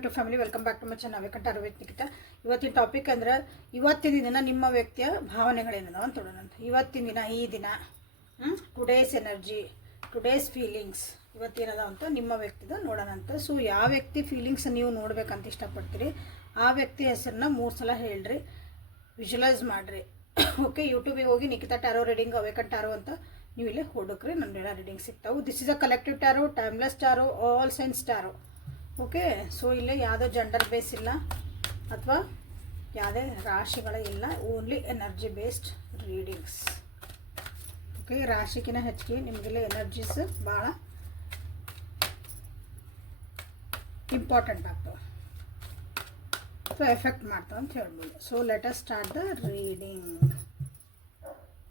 YouTube family, welcome back to my channel ವೇಕಂಠ ಅರವಿಂದ್ ನಿಖಿತ. ಇವತ್ತಿನ topic ಅಂದ್ರೆ ಇವತ್ತಿನ ದಿನ ನಿಮ್ಮ ವ್ಯಕ್ತಿಯ ಭಾವನೆಗಳೇನದಾವ ಅಂತ ನೋಡೋಣಂತ. ಇವತ್ತಿನ ದಿನ, ಈ ದಿನ, ಟುಡೇಸ್ ಎನರ್ಜಿ, ಟುಡೇಸ್ ಫೀಲಿಂಗ್ಸ್ ಇವತ್ತೇನದ ಅಂತ ನಿಮ್ಮ ವ್ಯಕ್ತಿದ ನೋಡೋಣಂತ. ಸೊ ಯಾವ ವ್ಯಕ್ತಿ ಫೀಲಿಂಗ್ಸ್ ನೀವು ನೋಡ್ಬೇಕಂತ ಇಷ್ಟಪಡ್ತೀರಿ ಆ ವ್ಯಕ್ತಿ ಹೆಸರನ್ನ 3 ಸಲ ಹೇಳ್ರಿ, ವಿಜುವಲೈಸ್ ಮಾಡಿರಿ. ಓಕೆ, ಯೂಟ್ಯೂಬಿಗೆ ಹೋಗಿ ನಿಖಿತಾ ಟ್ಯಾರೋ ರೀಡಿಂಗ್ ಅವೇಕಂಠ ಟ್ಯಾರೋ ಅಂತ ನೀವು ಇಲ್ಲಿ ಹುಡುಕ್ರಿ, ನನ್ನೆಲ್ಲ ರೀಡಿಂಗ್ ಸಿಗ್ತಾವೆ. This is a collective tarot, timeless tarot, all signs tarot. Okay, so ಇಲ್ಲೇ ಯಾವುದೋ ಜೆಂಡರ್ ಬೇಸ್ ಇಲ್ಲ ಅಥವಾ ಯಾವುದೇ ರಾಶಿಗಳ ಇಲ್ಲ, only energy based readings. Okay, ರಾಶಿಗಿನ ಹೆಚ್ಚಿಗೆ ನಿಮಗೆಲ್ಲ ಎನರ್ಜೀಸ್ ಭಾಳ ಇಂಪಾರ್ಟೆಂಟ್ ಆಗ್ತವೆ, ಸೊ ಎಫೆಕ್ಟ್ ಮಾಡ್ತಾವೆ ಅಂತ ಹೇಳ್ಬೋದು. So let us start the reading.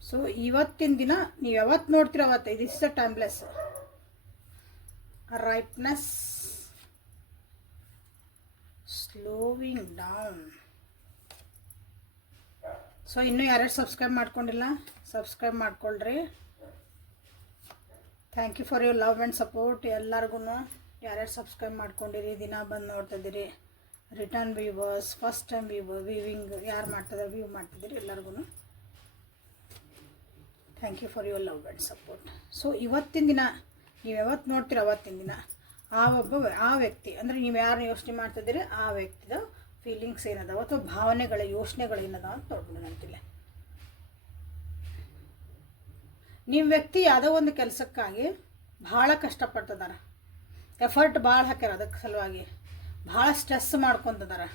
So ಇವತ್ತಿನ ದಿನ ನೀವು ಯಾವತ್ತು ನೋಡ್ತೀರ ಅವತ್ತು, this is a timeless. Ripeness, slowing down. So ಇನ್ನೂ ಯಾರ್ಯಾರು ಸಬ್ಸ್ಕ್ರೈಬ್ ಮಾಡ್ಕೊಂಡಿಲ್ಲ, ಸಬ್ಸ್ಕ್ರೈಬ್ ಮಾಡ್ಕೊಳ್ರಿ. Thank you for your love and support ಎಲ್ಲರಿಗೂ. ಯಾರ್ಯಾರು ಸಬ್ಸ್ಕ್ರೈಬ್ ಮಾಡ್ಕೊಂಡಿರಿ, ದಿನ ಬಂದು ನೋಡ್ತಿದ್ದೀರಿ, return viewers, first time viewing ಯಾರು ಮಾಡ್ತಿದ್ದಾರೆ, ವ್ಯೂ ಮಾಡ್ತಿದ್ದೀರಿ ಎಲ್ಲರಿಗೂ thank you for your love and support. So ಇವತ್ತಿನ ದಿನ ನೀವು ಯಾವತ್ತು ನೋಡ್ತೀರ ಅವತ್ತಿನ ದಿನ ಆ ವ್ಯಕ್ತಿ ಅಂದರೆ ನೀವು ಯಾರನ್ನ ಯೋಚನೆ ಮಾಡ್ತಿದ್ದೀರಿ ಆ ವ್ಯಕ್ತಿದ ಫೀಲಿಂಗ್ಸ್ ಏನದಾವ ಅಥವಾ ಭಾವನೆಗಳ ಯೋಚನೆಗಳು ಏನದಾವ ಅಂತ ನೋಡ್ಬೋದು ಅಂತಿಲ್ಲ. ನಿಮ್ಮ ವ್ಯಕ್ತಿ ಯಾವುದೋ ಒಂದು ಕೆಲಸಕ್ಕಾಗಿ ಭಾಳ ಕಷ್ಟಪಡ್ತಿದ್ದಾರೆ, ಎಫರ್ಟ್ ಭಾಳ ಹಾಕ್ಯಾರ, ಅದಕ್ಕೆ ಸಲುವಾಗಿ ಭಾಳ ಸ್ಟ್ರೆಸ್ ಮಾಡ್ಕೊತಿದ್ದಾರೆ.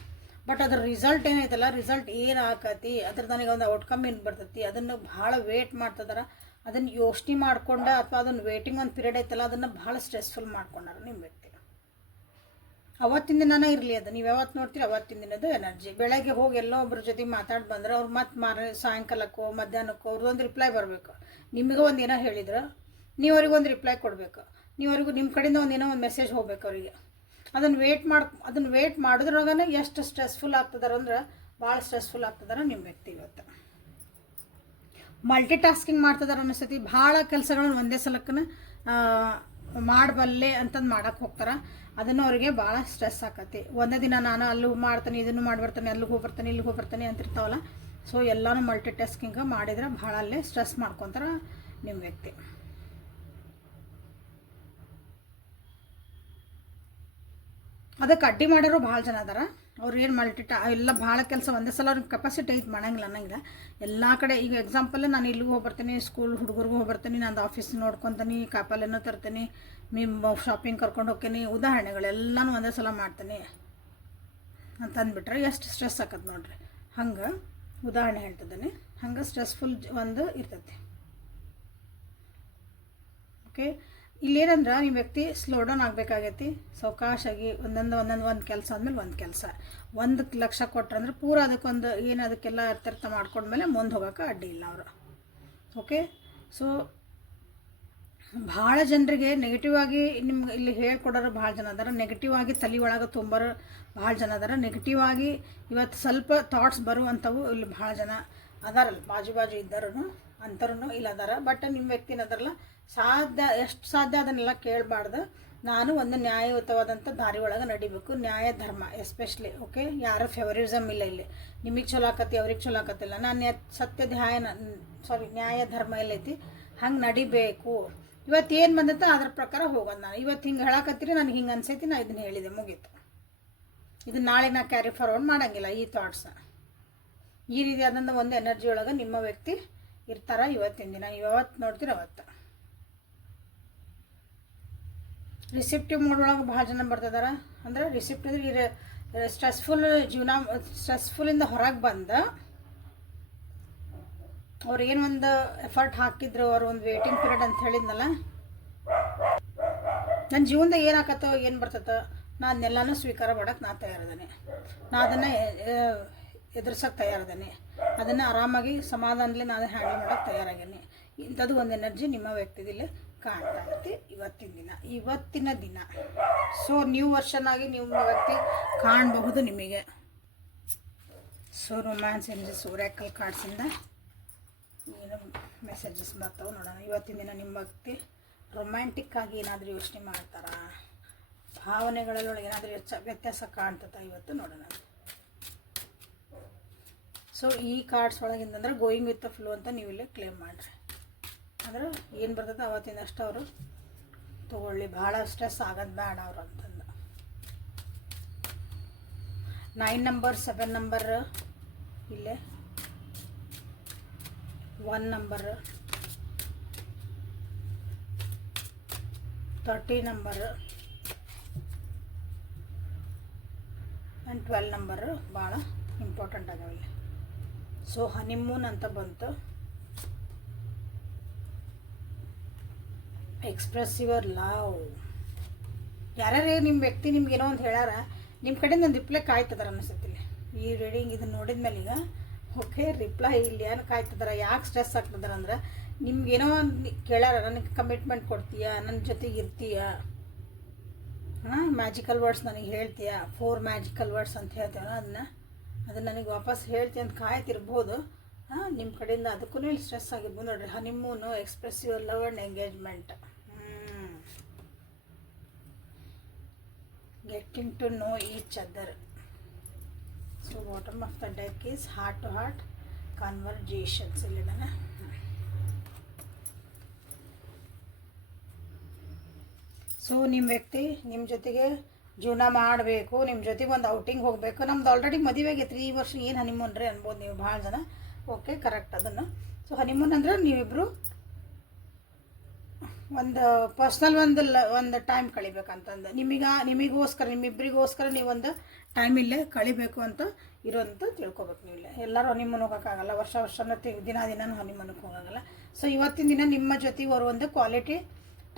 ಬಟ್ ಅದ್ರ ರಿಸಲ್ಟ್ ಏನೈತಲ್ಲ, ರಿಸಲ್ಟ್ ಏನು ಆಕತಿ, ಅದ್ರ ನನಗೆ ಒಂದು ಔಟ್ಕಮ್ ಏನು ಬರ್ತೈತಿ, ಅದನ್ನು ಭಾಳ ವೇಟ್ ಮಾಡ್ತಿದ್ದಾರೆ. ಅದನ್ನು ಯೋಚನೆ ಮಾಡ್ಕೊಂಡ ಅಥವಾ ಅದನ್ನು ವೇಟಿಂಗ್ ಒಂದು ಪೀರಿಯಡ್ ಐತಲ್ಲ, ಅದನ್ನು ಭಾಳ ಸ್ಟ್ರೆಸ್ಫುಲ್ ಮಾಡ್ಕೊಂಡಾರ ನಿಮ್ಮ ವ್ಯಕ್ತಿ. ಅವತ್ತಿನ ದಿನನೇ ಇರಲಿ, ಅದು ನೀವು ಯಾವತ್ತು ನೋಡ್ತೀರಿ ಅವತ್ತಿನ ದಿನದ ಎನರ್ಜಿ. ಬೆಳಗ್ಗೆ ಹೋಗಿ ಎಲ್ಲೋ ಒಬ್ಬರ ಜೊತೆ ಮಾತಾಡಿ ಬಂದ್ರೆ ಅವ್ರು ಮತ್ತೆ ಸಾಯಂಕಾಲಕ್ಕೋ ಮಧ್ಯಾಹ್ನಕ್ಕೋ ಅವ್ರದ್ದೊಂದು ರಿಪ್ಲೈ ಬರಬೇಕು. ನಿಮಗೆ ಒಂದು ಏನೋ ಹೇಳಿದ್ರೆ ನೀವು ಅವ್ರಿಗೆ ಒಂದು ರಿಪ್ಲೈ ಕೊಡಬೇಕು, ನೀವು ಅವ್ರಿಗೂ ನಿಮ್ಮ ಕಡೆಯಿಂದ ಒಂದೇನೋ ಒಂದು ಮೆಸೇಜ್ ಹೋಗ್ಬೇಕು ಅವರಿಗೆ. ಅದನ್ನು ವೇಟ್ ಮಾಡಿದ್ರಾಗನೇ ಎಷ್ಟು ಸ್ಟ್ರೆಸ್ಫುಲ್ ಆಗ್ತದಾರೆ ಅಂದ್ರೆ ಭಾಳ ಸ್ಟ್ರೆಸ್ಫುಲ್ ಆಗ್ತದಾರೆ ನಿಮ್ಮ ವ್ಯಕ್ತಿ. ಇವತ್ತು ಮಲ್ಟಿ ಟಾಸ್ಕಿಂಗ್ ಮಾಡ್ತಿದಾರೆ ಅನಿಸ್ತೈತಿ, ಭಾಳ ಕೆಲಸಗಳನ್ನ ಒಂದೇ ಸಲಕ್ಕನ ಮಾಡಬಲ್ಲೆ ಅಂತಂದು ಮಾಡಕ್ಕೆ ಹೋಗ್ತಾರೆ. ಅದನ್ನು ಅವರಿಗೆ ಭಾಳ ಸ್ಟ್ರೆಸ್ ಆಕತಿ. ಒಂದೇ ದಿನ ನಾನು ಅಲ್ಲಿ ಮಾಡ್ತಾನೆ, ಇದನ್ನು ಮಾಡಿಬರ್ತಾನೆ, ಅಲ್ಲಿಗೆ ಹೋಗ್ಬರ್ತಾನೆ, ಇಲ್ಲಿಗೆ ಹೋಗ್ಬರ್ತಾನೆ ಅಂತಿರ್ತಾವಲ್ಲ. ಸೊ ಎಲ್ಲನೂ ಮಲ್ಟಿ ಟಾಸ್ಕಿಂಗ್ ಮಾಡಿದ್ರೆ ಭಾಳ ಅಲ್ಲೇ ಸ್ಟ್ರೆಸ್ ಮಾಡ್ಕೊತಾರೆ ನಿಮ್ಮ ವ್ಯಕ್ತಿ. ಅದಕ್ಕೆ ಅಡ್ಡಿ ಮಾಡೋರು ಭಾಳ ಜನ ಅದಾರ. ಅವ್ರು ಏನು ಎಲ್ಲ ಭಾಳ ಕೆಲಸ ಒಂದೇ ಸಲ ಅವ್ರಿಗೆ ಕೆಪಾಸಿಟಿ ಐತೆ ಮಾಡಂಗಿಲ್ಲ ಅನ್ನಂಗಿಲ್ಲ. ಎಲ್ಲ ಕಡೆ ಈಗ ಎಕ್ಸಾಂಪಲ್ ನಾನು ಇಲ್ಲಿಗೆ ಹೋಗ್ಬರ್ತೀನಿ, ಸ್ಕೂಲ್ ಹುಡುಗರಿಗೂ ಹೋಗ್ಬರ್ತೀನಿ, ನಂದು ಆಫೀಸ್ ನೋಡ್ಕೊತೀನಿ, ಕಾಪಲ್ಲೇನೋ ತರ್ತೀನಿ, ಶಾಪಿಂಗ್ ಕರ್ಕೊಂಡು ಹೋಗ್ತೀನಿ, ಉದಾಹರಣೆಗಳೆಲ್ಲನೂ ಒಂದೇ ಸಲ ಮಾಡ್ತೀನಿ ಅಂತಂದ್ಬಿಟ್ರೆ ಎಷ್ಟು ಸ್ಟ್ರೆಸ್ ಆಕತ್ತೆ ನೋಡ್ರಿ. ಹಂಗೆ ಉದಾಹರಣೆ ಹೇಳ್ತಿದ್ದೀನಿ, ಹಂಗೆ ಸ್ಟ್ರೆಸ್ಫುಲ್ ಒಂದು ಇರ್ತೈತಿ. ಓಕೆ, ಇಲ್ಲೇನಂದ್ರೆ ನಿಮ್ಮ ವ್ಯಕ್ತಿ ಸ್ಲೋ ಡೌನ್ ಆಗಬೇಕಾಗೈತಿ, ಸಾವಕಾಶಾಗಿ ಒಂದು ಕೆಲಸ ಆದಮೇಲೆ ಒಂದು ಕೆಲಸ. 1 ಲಕ್ಷ ಕೊಟ್ರಂದ್ರೆ ಪೂರ ಅದಕ್ಕೊಂದು ಏನು ಅದಕ್ಕೆಲ್ಲ ಅರ್ಥ ಮಾಡ್ಕೊಂಡ್ಮೇಲೆ ಮುಂದೆ ಹೋಗೋಕೆ ಅಡ್ಡಿ ಇಲ್ಲ ಅವರು. ಓಕೆ, ಸೊ ಭಾಳ ಜನರಿಗೆ ನೆಗೆಟಿವ್ ಆಗಿ ನಿಮ್ಗೆ ಇಲ್ಲಿ ಹೇಳ್ಕೊಡೋರು ಭಾಳ ಜನ ಅದಾರ, ನೆಗೆಟಿವ್ ಆಗಿ ತಲೆ ಒಳಗೆ ತುಂಬೋರು ಭಾಳ ಜನ ಅದಾರ, ನೆಗೆಟಿವ್ ಆಗಿ ಇವತ್ತು ಸ್ವಲ್ಪ ಥಾಟ್ಸ್ ಬರುವಂಥವು ಇಲ್ಲಿ ಭಾಳ ಜನ ಅದಾರಲ್ಲ, ಬಾಜು ಇದ್ದಾರೂ ಅಂಥವ್ರು ಇಲ್ಲ ಅದಾರ. ಬಟ್ ನಿಮ್ಮ ವ್ಯಕ್ತಿ ಏನದಾರಲ್ಲ, ಎಷ್ಟು ಸಾಧ್ಯ ಅದನ್ನೆಲ್ಲ ಕೇಳಬಾರ್ದು. ನಾನು ಒಂದು ನ್ಯಾಯಯುತವಾದಂಥ ದಾರಿ ಒಳಗೆ ನಡಿಬೇಕು, ನ್ಯಾಯ ಧರ್ಮ ಎಸ್ಪೆಷಲಿ. ಓಕೆ, ಯಾರು ಫೇವರಿಸಮ್ ಇಲ್ಲ ಇಲ್ಲಿ, ನಿಮಗೆ ಚಲೋ ಆಕತಿ ಅವ್ರಿಗೆ ಚಲೋ ಆಕತ್ತಿಲ್ಲ, ನಾನು ನ್ಯಾಯ ಧರ್ಮ ಎಲ್ಲೈತಿ, ಹಂಗೆ ನಡಿಬೇಕು. ಇವತ್ತು ಏನು ಬಂದೈತೆ ಅದ್ರ ಪ್ರಕಾರ ಹೋಗೋದು. ನಾನು ಇವತ್ತು ಹಿಂಗೆ ಹೇಳಕತ್ತೀರಿ, ನನಗೆ ಹಿಂಗೆ ಅನ್ಸೈತಿ, ನಾನು ಇದನ್ನು ಹೇಳಿದೆ, ಮುಗೀತು. ಇದು ನಾಳೆ ನಾ ಕ್ಯಾರಿ ಫಾರ್ವರ್ಡ್ ಮಾಡೋಂಗಿಲ್ಲ ಈ ಥಾಟ್ಸ್ನ. ಈ ರೀತಿಯಾದಂಥ ಒಂದು ಎನರ್ಜಿ ಒಳಗೆ ನಿಮ್ಮ ವ್ಯಕ್ತಿ ಇರ್ತಾರ ಇವತ್ತಿನ ದಿನ. ನೀವು ಯಾವತ್ತು ನೋಡ್ತೀರ ಅವತ್ತು. ರಿಸೆಪ್ಟಿವ್ ಮೋಡ್ ಒಳಗೆ ಭಾಳ ಜನ ಬರ್ತಿದಾರೆ. ಅಂದರೆ ರಿಸೆಪ್ಟಿವ್ ಸ್ಟ್ರೆಸ್ಫುಲ್ಲಿಂದ ಹೊರಗೆ ಬಂದು ಅವ್ರು ಏನು ಒಂದು ಎಫರ್ಟ್ ಹಾಕಿದ್ರು, ಅವ್ರು ಒಂದು ವೇಟಿಂಗ್ ಪೀರಿಯಡ್ ಅಂತ ಹೇಳಿದ್ನಲ್ಲ, ನನ್ನ ಜೀವನದಾಗ ಏನಾಕತ್ತೋ ಏನು ಬರ್ತೈತೋ ನಾನು ಅದನ್ನೆಲ್ಲನೂ ಸ್ವೀಕಾರ ಮಾಡೋಕ್ಕೆ ನಾನು ತಯಾರಿದ್ದೇನೆ, ನಾನು ಅದನ್ನು ಎದುರ್ಸೋಕ್ಕೆ ತಯಾರಿದ್ದೇನೆ, ಅದನ್ನು ಆರಾಮಾಗಿ ಸಮಾಧಾನದಲ್ಲಿ ನಾನು ಹ್ಯಾಂಡಲ್ ಮಾಡೋಕ್ಕೆ ತಯಾರಾಗೇನೆ. ಇಂಥದ್ದು ಒಂದು ಎನರ್ಜಿ ನಿಮ್ಮ ವ್ಯಕ್ತಿದಲ್ಲಿ ಕಾಣ್ತಾ ಐತಿ ಇವತ್ತಿನ ದಿನ. ಸೊ ನ್ಯೂ ವರ್ಷನ್ ಆಗಿ ನಿಮ್ಮ ವ್ಯಕ್ತಿ ಕಾಣಬಹುದು ನಿಮಗೆ. ಸೊ ರೊಮ್ಯಾನ್ಸ್ ಎನರ್ಜೀಸ್ ಒರಾಕಲ್ ಕಾರ್ಡ್ಸಿಂದ ಏನು ಮೆಸೇಜಸ್ ಬರ್ತಾವೆ ನೋಡೋಣ. ಇವತ್ತಿನ ದಿನ ನಿಮ್ಮ ವ್ಯಕ್ತಿ ರೊಮ್ಯಾಂಟಿಕ್ ಆಗಿ ಏನಾದರೂ ಯೋಚನೆ ಮಾಡ್ತಾರಾ, ಭಾವನೆಗಳೊಳಗೆ ಏನಾದರೂ ವ್ಯತ್ಯಾಸ ಕಾಣ್ತದ ಇವತ್ತು ನೋಡೋಣ. ಸೊ ಈ ಕಾರ್ಡ್ಸ್ ಒಳಗಿಂದಂದ್ರೆ ಗೋಯಿಂಗ್ ವಿತ್ ದ ಫ್ಲೋ ಅಂತ ನೀವು ಇಲ್ಲೇ ಕ್ಲೇಮ್ ಮಾಡಿರಿ. ಅಂದ್ರೆ ಏನು ಬರ್ತದೆ ಅವತ್ತಿಂದಷ್ಟು ಅವರು ತೊಗೊಳ್ಳಿ, ಭಾಳ ಸ್ಟ್ರೆಸ್ ಆಗೋದು ಬೇಡ ಅವರು ಅಂತಂದು. 9 ನಂಬರ್, 7 ನಂಬರ್, ಇಲ್ಲೇ 1 ನಂಬರ್, 30 ನಂಬರ್ ಆ್ಯಂಡ್ 12 ನಂಬರ್ ಭಾಳ ಇಂಪಾರ್ಟೆಂಟ್ ಆಗವೆ. ಸೊ ಹನಿಮೂನ್ ಅಂತ ಬಂತು. Express your love. ಯಾರ್ಯಾರು ನಿಮ್ಮ ವ್ಯಕ್ತಿ ನಿಮ್ಗೆ ಏನೋ ಒಂದು ಹೇಳ್ಯಾರ, ನಿಮ್ಮ ಕಡೆಯಿಂದ ಒಂದು ರಿಪ್ಲೈ ಕಾಯ್ತದಾರ ಅನಿಸುತ್ತಿಲ್ಲ ಈ ರೀಡಿಂಗ್. ಇದನ್ನು ನೋಡಿದ ಮೇಲೆ ಈಗ ಓಕೆ ರಿಪ್ಲೈ ಇಲ್ಲಿ ಏನು ಕಾಯ್ತದಾರ, ಯಾಕೆ ಸ್ಟ್ರೆಸ್ ಆಗ್ತದಾರ ಅಂದ್ರೆ ನಿಮ್ಗೇನೋ ಕೇಳ್ಯಾರ, ನನಗೆ ಕಮಿಟ್ಮೆಂಟ್ ಕೊಡ್ತೀಯಾ, ನನ್ನ ಜೊತೆಗೆ ಇರ್ತೀಯಾ, ಮ್ಯಾಜಿಕಲ್ ವರ್ಡ್ಸ್ ನನಗೆ ಹೇಳ್ತೀಯಾ, 4 ಮ್ಯಾಜಿಕಲ್ ವರ್ಡ್ಸ್ ಅಂತ ಹೇಳ್ತೇವೆ, ಅದನ್ನು ನನಗೆ ವಾಪಸ್ ಹೇಳ್ತೀಯ ಅಂತ ಕಾಯ್ತಿರ್ಬೋದು. ನಿಮ್ಮ ಕಡೆಯಿಂದ ಅದಕ್ಕೂ ಇಲ್ಲಿ ಸ್ಟ್ರೆಸ್ ಆಗಿರ್ಬೋದು ನೋಡಿರಿ. Honeymoon, express your love and engagement, getting to know each other. So bottom of the deck is heart to heart conversations. ಇಲ್ಲಿದಾನೆ. ಸೊ ನಿಮ್ಮ ವ್ಯಕ್ತಿ ನಿಮ್ಮ ಜೊತೆಗೆ ಜೀವನ ಮಾಡಬೇಕು, ನಿಮ್ಮ ಜೊತೆಗೆ ಒಂದು ಔಟಿಂಗ್ ಹೋಗಬೇಕು. ನಮ್ದು ಆಲ್ರೆಡಿ ಮದುವೆ ಆಗೈತ್ರಿ, ಈ ವರ್ಷ ಏನು ಹನಿಮೂನ್ ರೀ ಅನ್ಬೋದು ನೀವು ಭಾಳ ಜನ. ಓಕೆ ಕರೆಕ್ಟ್ ಅದನ್ನು. ಸೊ ಹನಿಮೂನ್ ಅಂದ್ರೆ ನೀವಿಬ್ಬರು ಒಂದು ಪರ್ಸ್ನಲ್ ಒಂದು ಟೈಮ್ ಕಳಿಬೇಕಂತಂದು ನಿಮಗೋಸ್ಕರ ನಿಮ್ಮಿಬ್ಬರಿಗೋಸ್ಕರ ನೀವೊಂದು ಟೈಮ್ ಇಲ್ಲೇ ಕಳಿಬೇಕು ಅಂತ ಇರೋಂತ ತಿಳ್ಕೊಬೇಕು. ನೀವು ಇಲ್ಲೇ ಎಲ್ಲರೂ ಹನಿಮೂನ್ ಹೋಗೋಕ್ಕಾಗಲ್ಲ, ವರ್ಷನೂ ದಿನನೂ ಹನಿಮೂನಕ್ಕೆ ಹೋಗೋಲ್ಲ. ಸೊ ಇವತ್ತಿನ ದಿನ ನಿಮ್ಮ ಜೊತೆಗೆ ಅವರು ಒಂದು ಕ್ವಾಲಿಟಿ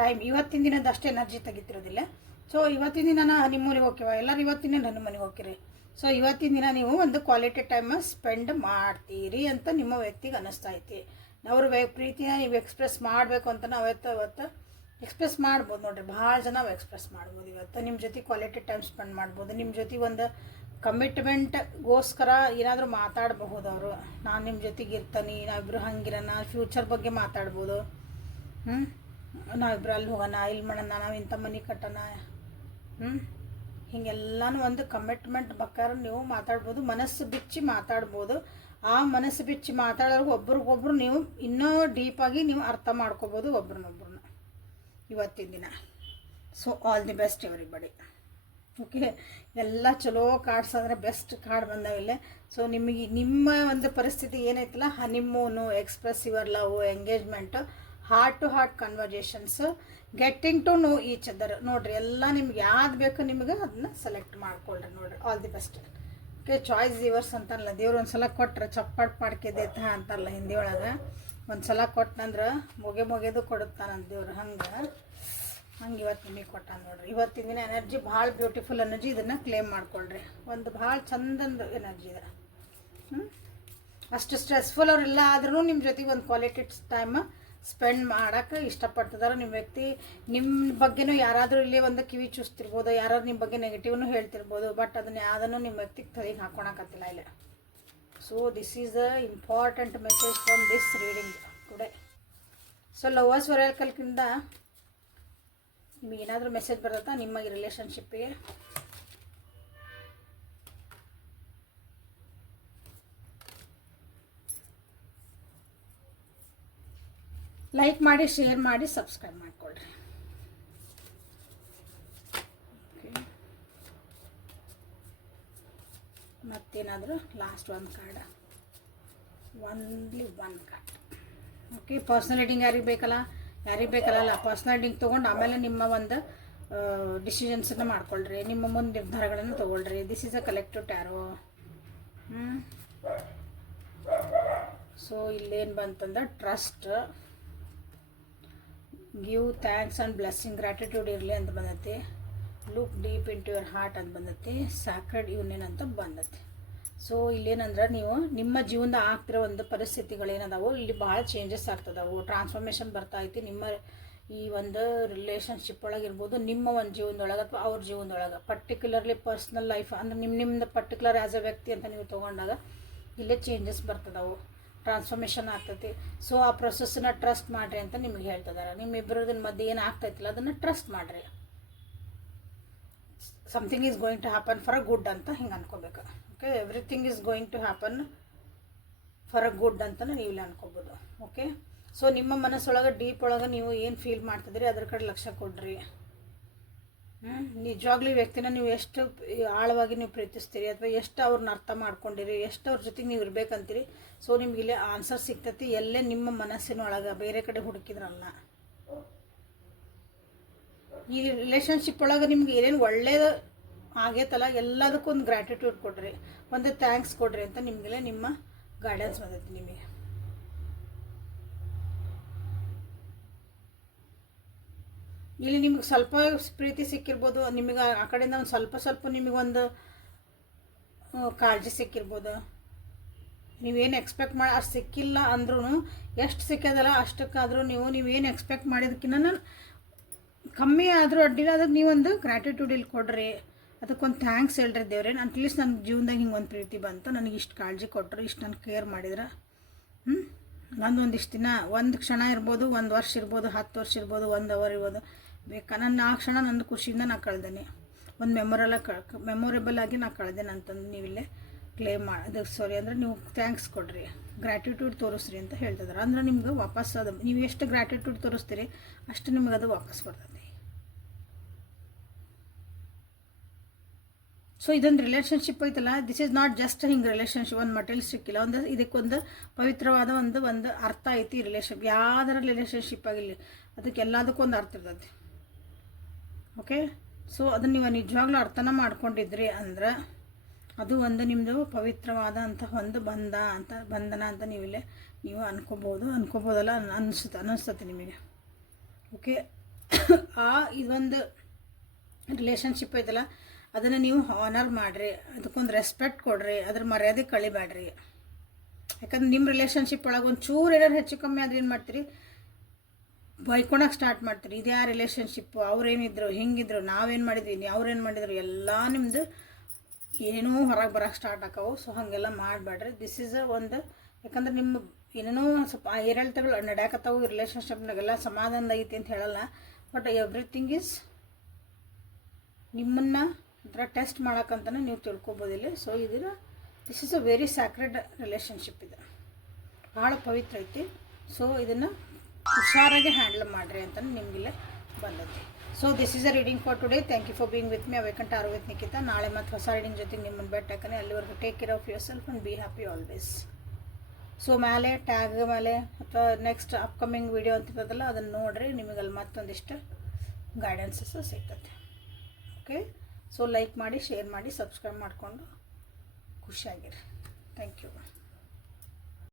ಟೈಮ್, ಇವತ್ತಿನ ದಿನದಷ್ಟು ಎನರ್ಜಿ ತೆಗಿತಿರೋದಿಲ್ಲ. ಸೊ ಇವತ್ತಿನ ದಿನ ಹನಿಮೂನಿಗೆ ಹೋಗ್ತೀವ, ಎಲ್ಲರೂ ಇವತ್ತಿನ ದಿನ ಹನಿಮೂನಿಗೆ ಹೋಗ್ತೀರಿ. ಸೊ ಇವತ್ತಿನ ದಿನ ನೀವು ಒಂದು ಕ್ವಾಲಿಟಿ ಟೈಮ್ ಸ್ಪೆಂಡ್ ಮಾಡ್ತೀರಿ ಅಂತ ನಿಮ್ಮ ವ್ಯಕ್ತಿಗೆ ಅನ್ನಿಸ್ತಾ ಐತಿ. ಅವ್ರ ಪ್ರೀತಿನ ನೀವು ಎಕ್ಸ್ಪ್ರೆಸ್ ಮಾಡಬೇಕು ಅಂತ ಅವತ್ತು ಎಕ್ಸ್ಪ್ರೆಸ್ ಮಾಡ್ಬೋದು ನೋಡಿರಿ. ಭಾಳ ಜನ ನಾವು ಎಕ್ಸ್ಪ್ರೆಸ್ ಮಾಡ್ಬೋದು ಇವತ್ತು. ನಿಮ್ಮ ಜೊತೆ ಕ್ವಾಲಿಟಿ ಟೈಮ್ ಸ್ಪೆಂಡ್ ಮಾಡ್ಬೋದು. ನಿಮ್ಮ ಜೊತೆ ಒಂದು ಕಮಿಟ್ಮೆಂಟ್ಗೋಸ್ಕರ ಏನಾದರೂ ಮಾತಾಡಬಹುದು ಅವರು. ನಾನು ನಿಮ್ಮ ಜೊತೆಗೆ ಇರ್ತಾನೆ, ನಾವಿಬ್ಬರು ಹಂಗಿರೋಣ, ಫ್ಯೂಚರ್ ಬಗ್ಗೆ ಮಾತಾಡ್ಬೋದು. ನಾವಿಬ್ಬರು ಅಲ್ಲಿ ಹೋಗೋಣ, ಇಲ್ಲಿ ಮಾಡೋಣ, ನಾವು ಇಂಥ ಮನೆ ಕಟ್ಟೋಣ, ಹೀಗೆಲ್ಲನೂ ಒಂದು ಕಮಿಟ್ಮೆಂಟ್ ಬೇಕಾದ್ರೆ ನೀವು ಮಾತಾಡ್ಬೋದು, ಮನಸ್ಸು ಬಿಚ್ಚಿ ಮಾತಾಡ್ಬೋದು. ಆ ಮನಸ್ಸು ಬಿಚ್ಚಿ ಮಾತಾಡೋರ್ಗು ಒಬ್ರಿಗೊಬ್ರು ನೀವು ಇನ್ನೂ ಡೀಪಾಗಿ ನೀವು ಅರ್ಥ ಮಾಡ್ಕೋಬೋದು ಒಬ್ರನ್ನೊಬ್ರನ್ನ ಇವತ್ತಿನ ದಿನ. So all the best everybody. Okay, ಎಲ್ಲ ಚಲೋ ಕಾರ್ಡ್ಸ್ ಅಂದರೆ ಬೆಸ್ಟ್ ಕಾರ್ಡ್ ಬಂದಾವಿಲ್ಲೇ. ಸೊ ನಿಮಗೆ ನಿಮ್ಮ ಒಂದು ಪರಿಸ್ಥಿತಿ ಏನೈತಲ್ಲ, honeymoon, express your love, engagement, heart to heart conversations, getting to know each other ನೋಡಿರಿ. ಎಲ್ಲ ನಿಮ್ಗೆ ಯಾವ್ದು ಬೇಕು ನಿಮಗೆ ಅದನ್ನ ಸೆಲೆಕ್ಟ್ ಮಾಡ್ಕೊಳ್ರಿ ನೋಡಿರಿ. All the best. Okay, choice yours ಅಂತಾರಲ್ಲ, ದೇವ್ರು ಒಂದು ಸಲ ಕೊಟ್ರೆ ಚಪ್ಪಾಟ್ ಪಾಡ್ಕೆದೇತ ಅಂತಾರಲ್ಲ ಹಿಂದಿ ಒಳಗೆ. ಒಂದು ಸಲ ಕೊಟ್ಟನಂದ್ರೆ ಮೊಗೆದು ಕೊಡುತ್ತಾನಂತ ದೇವ್ರು. ಹಂಗೆ ಇವತ್ತು ನಿಮಗೆ ಕೊಟ್ಟಾನ ನೋಡ್ರಿ. ಇವತ್ತಿನ ದಿನ ಎನರ್ಜಿ ಭಾಳ ಬ್ಯೂಟಿಫುಲ್ ಎನರ್ಜಿ, ಇದನ್ನು ಕ್ಲೇಮ್ ಮಾಡ್ಕೊಳ್ರಿ. ಒಂದು ಭಾಳ ಚಂದಂದು ಎನರ್ಜಿ ಇದೆ. ಅಷ್ಟು ಸ್ಟ್ರೆಸ್ಫುಲ್ ಅವರೆಲ್ಲ ಆದ್ರೂ ನಿಮ್ಮ ಜೊತೆಗೆ ಒಂದು ಕ್ವಾಲಿಟಿ ಟೈಮ್ ಸ್ಪೆಂಡ್ ಮಾಡೋಕ್ಕೆ ಇಷ್ಟಪಡ್ತಿದಾರೆ ನಿಮ್ಮ ವ್ಯಕ್ತಿ. ನಿಮ್ಮ ಬಗ್ಗೆನೂ ಯಾರಾದರೂ ಇಲ್ಲಿ ಒಂದು ಕಿವಿ ಚೂಸ್ತಿರ್ಬೋದು, ಯಾರಾದ್ರು ನಿಮ್ಮ ಬಗ್ಗೆ ನೆಗೆಟಿವ್ನು ಹೇಳ್ತಿರ್ಬೋದು, ಬಟ್ ಅದನ್ನು ಯಾವುದನ್ನು ನಿಮ್ಮ ವ್ಯಕ್ತಿಗೆ ತಲೆಗೆ ಹಾಕೊಳಕತ್ತಿಲ್ಲ ಇಲ್ಲ. So this is the important message from this reading today. So lovers ಒರಾಕಲ್ಕಿಂದ ನಿಮಗೆ ಏನಾದರೂ ಮೆಸೇಜ್ ಬರುತ್ತಾ ನಿಮ್ಮ ಈ ರಿಲೇಷನ್ಶಿಪ್ಪಿಗೆ? ಲೈಕ್ ಮಾಡಿ, ಶೇರ್ ಮಾಡಿ, ಸಬ್ಸ್ಕ್ರೈಬ್ ಮಾಡಿಕೊಳ್ರಿ. ಓಕೆ, ಮತ್ತೇನಾದರೂ ಲಾಸ್ಟ್ ಒಂದು card, only one card. Okay, personal reading ಯಾರಿಗೆ ಬೇಕಲ್ಲ ಪರ್ಸ್ನಲ್ ರೀಡಿಂಗ್ ತೊಗೊಂಡು ಆಮೇಲೆ ನಿಮ್ಮ ಒಂದು ಡಿಸಿಷನ್ಸನ್ನು ಮಾಡ್ಕೊಳ್ರಿ, ನಿಮ್ಮ ಮುಂದೆ ನಿರ್ಧಾರಗಳನ್ನು ತೊಗೊಳ್ರಿ. This is a collective tarot. So ಇಲ್ಲೇನು ಬಂತಂದ್ರೆ trust, give thanks and blessing, gratitude ಇರಲಿ ಅಂತ ಬಂದೈತಿ. Look deep into your heart ಅಂತ ಬಂದೈತಿ. ಸ್ಯಾಕ್ರೆಡ್ ಯೂನಿಯನ್ ಅಂತ ಬಂದೈತಿ. ಸೊ ಇಲ್ಲೇನಂದ್ರೆ ನೀವು ನಿಮ್ಮ ಜೀವನದ ಆಗ್ತಿರೋ ಒಂದು ಪರಿಸ್ಥಿತಿಗಳೇನದಾವು ಇಲ್ಲಿ ಭಾಳ ಚೇಂಜಸ್ ಆಗ್ತದವು, ಟ್ರಾನ್ಸ್ಫಾರ್ಮೇಷನ್ ಬರ್ತಾ ಐತಿ ನಿಮ್ಮ ಈ ಒಂದು ರಿಲೇಷನ್ಶಿಪ್ ಒಳಗಿರ್ಬೋದು, ನಿಮ್ಮ ಒಂದು ಜೀವನದೊಳಗೆ ಅಥವಾ ಅವ್ರ ಜೀವನದೊಳಗೆ. ಪರ್ಟಿಕ್ಯುಲರ್ಲಿ ಪರ್ಸ್ನಲ್ ಲೈಫ್ ಅಂದರೆ ನಿಮ್ಮದು ಪರ್ಟಿಕ್ಯುಲರ್ ಆ್ಯಸ್ ಅ ವ್ಯಕ್ತಿ ಅಂತ ನೀವು ತೊಗೊಂಡಾಗ ಇಲ್ಲೇ ಚೇಂಜಸ್ ಬರ್ತದವು, ಟ್ರಾನ್ಸ್ಫಾರ್ಮೇಷನ್ ಆಗ್ತೈತಿ. ಸೊ ಆ ಪ್ರೊಸೆಸ್ಸನ್ನ ಟ್ರಸ್ಟ್ ಮಾಡಿರಿ ಅಂತ ನಿಮ್ಗೆ ಹೇಳ್ತಿದ್ದಾರೆ. ನಿಮ್ಮಿಬ್ಬರದನ್ನ ಮಧ್ಯೆ ಏನು ಆಗ್ತೈತಿಲ್ಲ ಅದನ್ನು ಟ್ರಸ್ಟ್ ಮಾಡಿರಿ. Something is going to happen for a good ಅಂತ ಹಿಂಗೆ ಅನ್ಕೋಬೇಕು. Okay, everything is going to happen for a good ಅಂತಲೇ ನೀವು ಇಲ್ಲಿ ಅನ್ಕೋಬೋದು. ಓಕೆ, ಸೊ ನಿಮ್ಮ ಮನಸ್ಸೊಳಗೆ ಡೀಪ್ ಒಳಗೆ ನೀವು ಏನು ಫೀಲ್ ಮಾಡ್ತಿದ್ದೀರಿ ಅದ್ರ ಕಡೆ ಲಕ್ಷ್ಯ ಕೊಡ್ರಿ. ನಿಜವಾಗ್ಲೂ ಈ ವ್ಯಕ್ತಿನ ನೀವು ಎಷ್ಟು ಆಳವಾಗಿ ನೀವು ಪ್ರೀತಿಸ್ತೀರಿ ಅಥವಾ ಎಷ್ಟು ಅವ್ರನ್ನ ಅರ್ಥ ಮಾಡ್ಕೊಂಡಿರಿ, ಎಷ್ಟು ಅವ್ರ ಜೊತೆಗೆ ನೀವು ಇರ್ಬೇಕಂತೀರಿ. ಸೊ ನಿಮ್ಗೆ ಇಲ್ಲೇ ಆನ್ಸರ್ ಸಿಗ್ತೈತಿ, ಎಲ್ಲೇ ನಿಮ್ಮ ಮನಸ್ಸಿನ ಒಳಗೆ ಬೇರೆ ಕಡೆ ಹುಡುಕಿದ್ರಲ್ಲ. ಈ ರಿಲೇಷನ್ಶಿಪ್ ಒಳಗೆ ನಿಮ್ಗೆ ಏನೇನು ಒಳ್ಳೇದು ಆಗೈತಲ್ಲ ಎಲ್ಲದಕ್ಕೂ ಒಂದು ಗ್ರ್ಯಾಟಿಟ್ಯೂಡ್ ಕೊಡ್ರಿ, ಒಂದು ಥ್ಯಾಂಕ್ಸ್ ಕೊಡ್ರಿ ಅಂತ ನಿಮಗೆಲ್ಲ ನಿಮ್ಮ ಗೈಡೆನ್ಸ್ ಬಂದೈತಿ. ನಿಮಗೆ ಇಲ್ಲಿ ನಿಮ್ಗೆ ಸ್ವಲ್ಪ ಪ್ರೀತಿ ಸಿಕ್ಕಿರ್ಬೋದು, ನಿಮಗೆ ಆ ಕಡೆಯಿಂದ ಒಂದು ಸ್ವಲ್ಪ ನಿಮಗೊಂದು ಕಾಳಜಿ ಸಿಕ್ಕಿರ್ಬೋದು. ನೀವೇನು ಎಕ್ಸ್ಪೆಕ್ಟ್ ಮಾಡಿ ಅಷ್ಟು ಸಿಕ್ಕಿಲ್ಲ ಅಂದ್ರೂ ಎಷ್ಟು ಸಿಕ್ಕಿದಲ್ಲ ಅಷ್ಟಕ್ಕಾದರೂ ನೀವೇನು ಎಕ್ಸ್ಪೆಕ್ಟ್ ಮಾಡಿದಕ್ಕಿಂತ ಕಮ್ಮಿ ಆದರೂ ಅಡ್ಡಿಲ್ಲ, ಅದಕ್ಕೆ ನೀವೊಂದು ಗ್ರ್ಯಾಟಿಟ್ಯೂಡ್ ಇಲ್ಲಿ ಕೊಡ್ರಿ, ಅದಕ್ಕೊಂದು ಥ್ಯಾಂಕ್ಸ್ ಹೇಳ್ರಿ ದೇವ್ರೆ, ಅಟ್ಲೀಸ್ಟ್ ನನ್ನ ಜೀವನದಾಗ ಹಿಂಗೆ ಒಂದು ಪ್ರೀತಿ ಬಂತು, ನನಗೆ ಇಷ್ಟು ಕಾಳಜಿ ಕೊಟ್ಟರು, ಇಷ್ಟು ನಾನು ಕೇರ್ ಮಾಡಿದ್ರೆ. ನಂದೊಂದಿಷ್ಟು ದಿನ, ಒಂದು ಕ್ಷಣ ಇರ್ಬೋದು, 1 ವರ್ಷ ಇರ್ಬೋದು, 10 ವರ್ಷ ಇರ್ಬೋದು, 1 ಅವರ್ ಇರ್ಬೋದು, ಬೇಕಾ ನನ್ನ ಆ ಕ್ಷಣ ನನ್ನ ಖುಷಿಯಿಂದ ನಾನು ಕಳೆದೇನೆ, ಒಂದು ಮೆಮೊರೇಬಲ್ ಆಗಿ ನಾನು ಕಳೆದೇನೆ ಅಂತಂದು ನೀವಿಲ್ಲೇ ಕ್ಲೇಮ್ ಮಾಡಿ ಅಂದರೆ ನೀವು ಥ್ಯಾಂಕ್ಸ್ ಕೊಡ್ರಿ, ಗ್ರ್ಯಾಟಿಟ್ಯೂಡ್ ತೋರಿಸ್ರಿ ಅಂತ ಹೇಳ್ತಿದ್ದಾರೆ. ಅಂದ್ರೆ ನಿಮ್ಗೆ ವಾಪಸ್ ಅದು ನೀವು ಎಷ್ಟು ಗ್ರ್ಯಾಟಿಟ್ಯೂಡ್ ತೋರಿಸ್ತೀರಿ ಅಷ್ಟು ನಿಮ್ಗೆ ಅದು ವಾಪಸ್ ಬರ್ತದೆ. ಸೊ ಇದೊಂದು ರಿಲೇಷನ್ಶಿಪ್ ಐತಲ್ಲ, ದಿಸ್ ಈಸ್ ನಾಟ್ ಜಸ್ಟ್ ಹಿಂಗೆ ರಿಲೇಷನ್ಶಿಪ್, ಒಂದು ಮಟೀರಿಯಲಿಸ್ಟಿಕ್ ಇಲ್ಲ, ಇದಕ್ಕೊಂದು ಪವಿತ್ರವಾದ ಒಂದು ಅರ್ಥ ಐತಿ. ರಿಲೇಷನ್ ಯಾವ್ದಾರ ರಿಲೇಷನ್ಶಿಪ್ ಆಗಿರಲಿ ಅದಕ್ಕೆ ಎಲ್ಲದಕ್ಕೂ ಒಂದು ಅರ್ಥ ಇರ್ತೈತಿ. ಓಕೆ, ಸೊ ಅದನ್ನು ನೀವು ನಿಜವಾಗ್ಲೂ ಅರ್ಥನ ಮಾಡ್ಕೊಂಡಿದ್ರಿ ಅಂದ್ರೆ ಅದು ಒಂದು ನಿಮ್ಮದು ಪವಿತ್ರವಾದ ಅಂತಹ ಒಂದು ಬಂಧನ ಅಂತ ನೀವು ಅನ್ಕೋಬೋದಲ್ಲ ಅನ್ನಿಸ್ತತೆ ನಿಮಗೆ. ಓಕೆ, ಇದೊಂದು ರಿಲೇಷನ್ಶಿಪ್ ಐತಲ್ಲ ಅದನ್ನು ನೀವು ಹಾನರ್ ಮಾಡಿರಿ, ಅದಕ್ಕೊಂದು ರೆಸ್ಪೆಕ್ಟ್ ಕೊಡ್ರಿ, ಅದ್ರ ಮರ್ಯಾದೆ ಕಳಿಬೇಡ್ರಿ. ಯಾಕಂದ್ರೆ ನಿಮ್ಮ ರಿಲೇಷನ್ಶಿಪ್ ಒಳಗೆ ಒಂದು ಚೂರು ಏನಾರು ಹೆಚ್ಚು ಕಮ್ಮಿ ಆದ್ರೆ ಏನು ಮಾಡ್ತೀರಿ, ಬೈಕೊಳಕ್ಕೆ ಸ್ಟಾರ್ಟ್ ಮಾಡ್ತೀರಿ. ಇದು ಯಾವ ರಿಲೇಷನ್ಶಿಪ್ಪು, ಅವ್ರೇನಿದ್ರು ಹಿಂಗಿದ್ರು, ನಾವೇನು ಮಾಡಿದ್ವಿ ಅವ್ರೇನು ಮಾಡಿದ್ರು, ಎಲ್ಲ ನಿಮ್ಮದು ಏನೇನೋ ಹೊರಗೆ ಬರೋಕ್ಕೆ ಸ್ಟಾರ್ಟ್ ಆಕಾವು. ಸೊ ಹಾಗೆಲ್ಲ ಮಾಡಬೇಡ್ರಿ. ದಿಸ್ ಈಸ್ ಒಂದು, ಯಾಕಂದ್ರೆ ನಿಮ್ಮ ಏನೇನೋ ಸ್ವಲ್ಪ ಏರಿಳಿತಗಳು ನಡೆಯಕತ್ತಾವು ಈ ರಿಲೇಷನ್ಶಿಪ್ನಾಗೆಲ್ಲ, ಸಮಾಧಾನ ಐತಿ ಅಂತ ಹೇಳಲ್ಲ, ಬಟ್ ಎವ್ರಿಥಿಂಗ್ ಈಸ್ ನಿಮ್ಮನ್ನು ಒಂಥರ ಟೆಸ್ಟ್ ಮಾಡೋಕ್ಕಂತಲೇ ನೀವು ತಿಳ್ಕೊಬೋದಿಲ್ಲ. So this is a very sacred relationship, ಇದು ಭಾಳ ಪವಿತ್ರ ಐತಿ. ಸೊ ಇದನ್ನು ಹುಷಾರಾಗಿ ಹ್ಯಾಂಡಲ್ ಮಾಡಿರಿ ಅಂತ ನಿಮಗಿಲ್ಲೇ ಬಂದೈತಿ. So this is a reading for today. Thank you for being with me. ಅವೇಕಂಟ ಆರ್ ವಿತ್ ನಿಖಿತಾ. ನಾಳೆ ಮತ್ತು ಹೊಸ ರೀಡಿಂಗ್ ಜೊತೆಗೆ ನಿಮ್ಮನ್ನು ಬೆಟ್ಟಾಕನೆ. ಅಲ್ಲಿವರೆಗೂ take care of yourself and be happy always. So ಮೇಲೆ ಟ್ಯಾಗ್ ಮೇಲೆ ಅಥವಾ ನೆಕ್ಸ್ಟ್ ಅಪ್ಕಮಿಂಗ್ ವಿಡಿಯೋ ಅಂತಿರ್ತದಲ್ಲ ಅದನ್ನು ನೋಡಿರಿ, ನಿಮಗೆ ಅಲ್ಲಿ ಮತ್ತೊಂದಿಷ್ಟು ಗೈಡೆನ್ಸಸ್ ಸಿಗ್ತದೆ. ಓಕೆ, ಸೊ ಲೈಕ್ ಮಾಡಿ, ಶೇರ್ ಮಾಡಿ, ಸಬ್ಸ್ಕ್ರೈಬ್ ಮಾಡಿಕೊಂಡು ಖುಷಿಯಾಗಿರಿ. Thank you.